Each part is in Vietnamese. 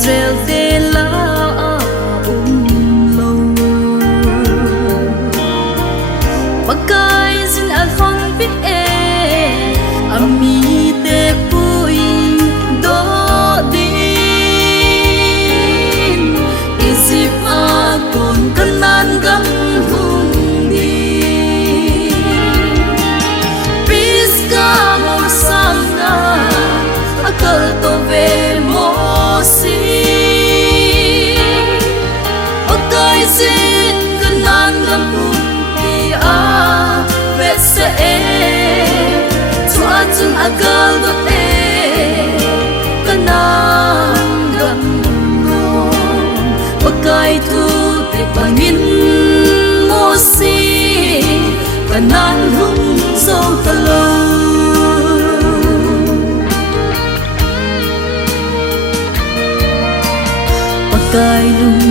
Israel te la lâu pakai zin alfon pin ami te pui do din Egypt a kon kanan gam hung di pisca mo sanga akal to ve mo si pakai zin kanan gam hung di a ve se chung agal do te kanang gam no pakai thu te pangin mo si kanang hung so talo pakai lung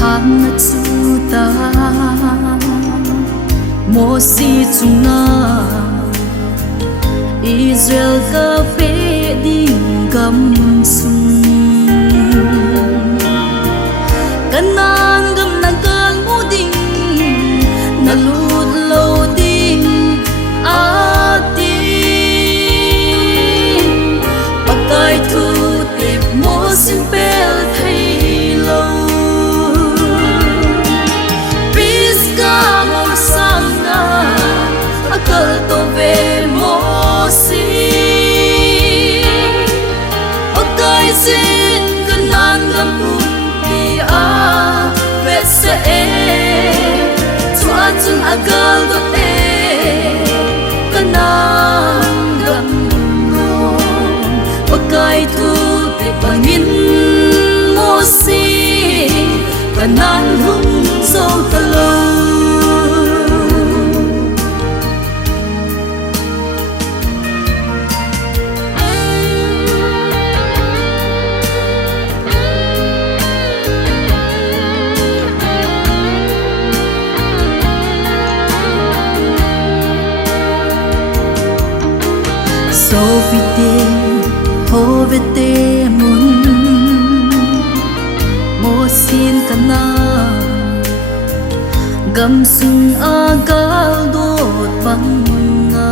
hang na chu ta mo si chung na Israel ka phê ding gam sung kanan gam nang kan mo ding na lut lo ding ati pakai thu te mo sin pel thai lo pis ka mo sang na akal to ve mo si pakai zin kanan gam hung di a ve se chua chung agal do te kanang gam no pakai thu te pangin mo si kanang hung so talo so vite ho vite mun mo sin kana gam sung agal dot banga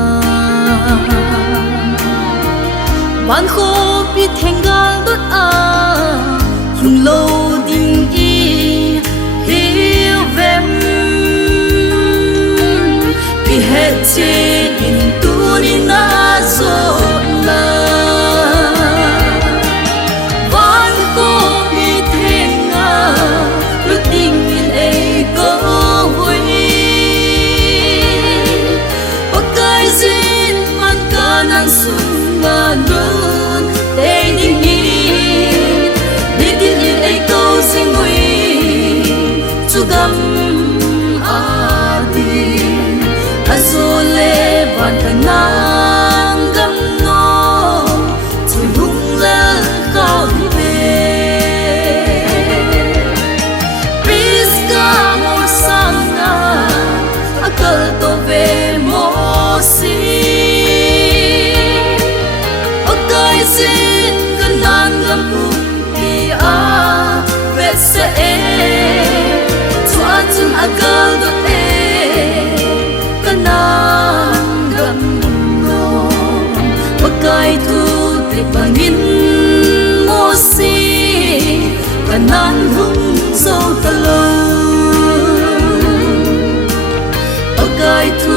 ban kho pi thengal dot a lung lo ding i hiu vem pi het che in tu ni na so na van ko mi thenga lu ting in e ko hui pakai zin man kanan sunga lun te ding ni ni tin in e ko sing hui chu gam a di azole van kanang gam no chui hung le kao di ve pisca mo sanga akal to ve mo si pakai zin kanang gam hung di a ve se chua chung agal do te kanang gam no pakai thu te pangin mo si kanang hung so talo pakai thu